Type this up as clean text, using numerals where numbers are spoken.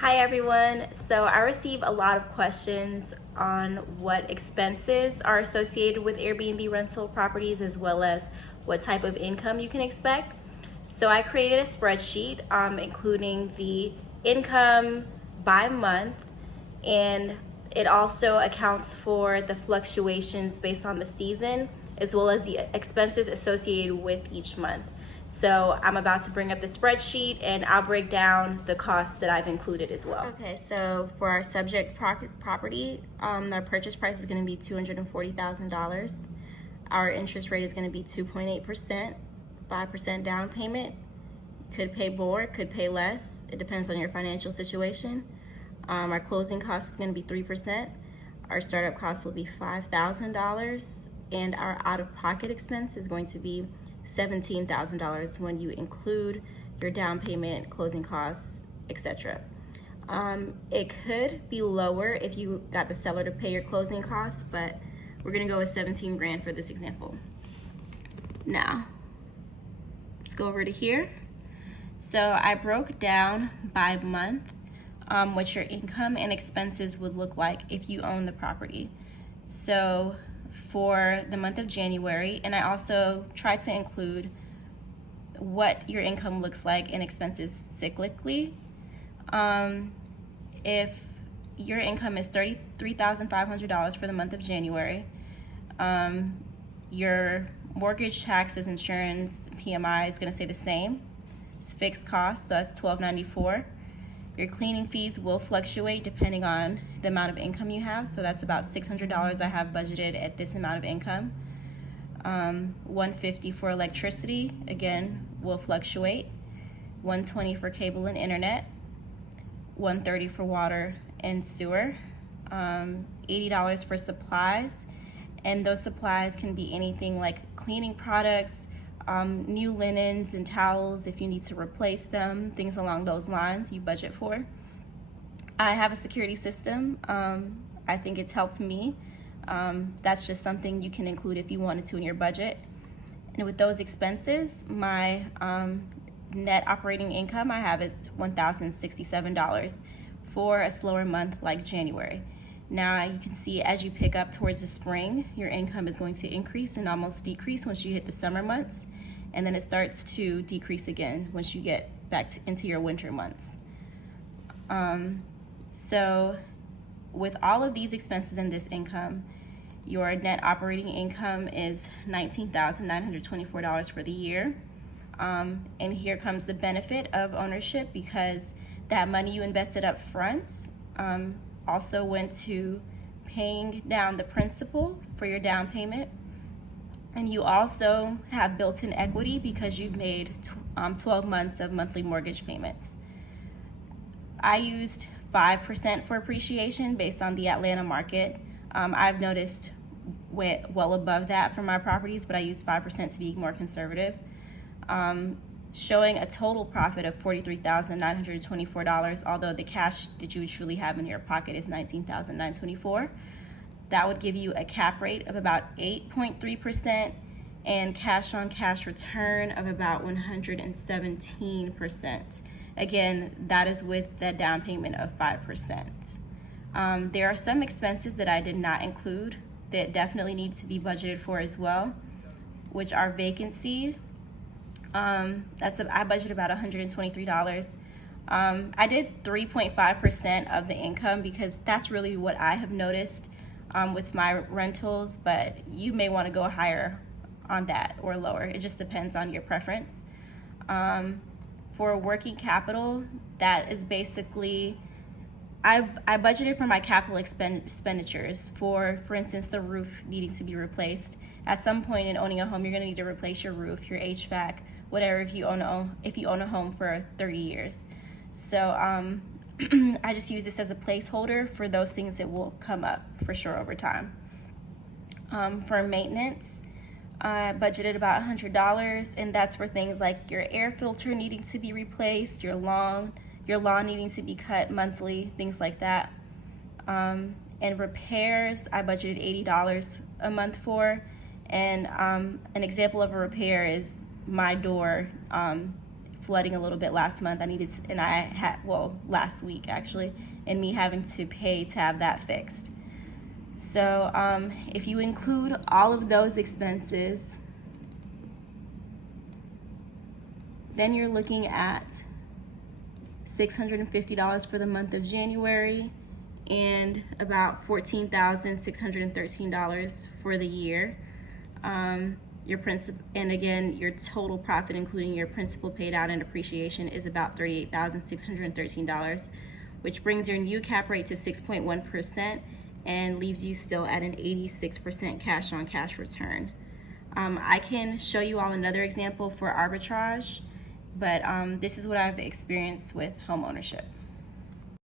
Hi everyone. So I receive a lot of questions on what expenses are associated with Airbnb rental properties as well as what type of income you can expect. So I created a spreadsheet including the income by month, and it also accounts for the fluctuations based on the season as well as the expenses associated with each month. So I'm about to bring up the spreadsheet and I'll break down the costs that I've included as well. Okay, so for our subject property, our purchase price is going to be $240,000. Our interest rate is going to be 2.8%, 5% down payment. Could pay more, could pay less. It depends on your financial situation. Our closing cost is going to be 3%. Our startup cost will be $5,000, and our out-of-pocket expense is going to be $17,000 when you include your down payment, closing costs, etc. It could be lower if you got the seller to pay your closing costs, but we're gonna go with 17 grand for this example. Now, let's go over to here. So I broke down by month what your income and expenses would look like if you own the property. So for the month of January, and I also try to include what your income looks like and expenses cyclically. If your income is $33,500 for the month of January, your mortgage, taxes, insurance, PMI is going to stay the same. It's fixed costs, so that's $1,294. Your cleaning fees will fluctuate depending on the amount of income you have. So that's about $600 I have budgeted at this amount of income. $150 for electricity, again, will fluctuate. $120 for cable and internet. $130 for water and sewer. $80 for supplies. And those supplies can be anything like cleaning products, new linens and towels if you need to replace them, things along those lines you budget for. I have a security system. I think it's helped me. That's just something you can include if you wanted to in your budget. And with those expenses, my net operating income I have is $1,067 for a slower month like January. Now you can see as you pick up towards the spring, your income is going to increase and almost decrease once you hit the summer months. And then it starts to decrease again once you get back into your winter months. So with all of these expenses and this income, your net operating income is $19,924 for the year. And here comes the benefit of ownership, because that money you invested up front also went to paying down the principal for your down payment. And you also have built-in equity because you've made 12 months of monthly mortgage payments. I used 5% for appreciation based on the Atlanta market. I've noticed well above that for my properties, but I used 5% to be more conservative. Showing a total profit of $43,924, although the cash that you would truly have in your pocket is $19,924. That would give you a cap rate of about 8.3% and cash on cash return of about 117%. Again, that is with the down payment of 5%. There are some expenses that I did not include that definitely need to be budgeted for as well, which are vacancy. I budgeted about $123. I did 3.5% of the income because that's really what I have noticed with my rentals, but you may want to go higher on that or lower. It just depends on your preference. For working capital, that is basically, I budgeted for my capital expenditures. For instance, the roof needing to be replaced. At some point in owning a home, you're going to need to replace your roof, your HVAC, whatever, if you own a home for 30 years. So I just use this as a placeholder for those things that will come up for sure over time. For maintenance, I budgeted about $100, and that's for things like your air filter needing to be replaced, your lawn needing to be cut monthly, things like that. And repairs, I budgeted $80 a month for. And an example of a repair is my door flooding a little bit last month. Last week actually, and me having to pay to have that fixed. So if you include all of those expenses, then you're looking at $650 for the month of January and about $14,613 for the year. Your principal, and again, your total profit, including your principal paid out and depreciation, is about $38,613, which brings your new cap rate to 6.1% and leaves you still at an 86% cash on cash return. I can show you all another example for arbitrage, but this is what I've experienced with home ownership.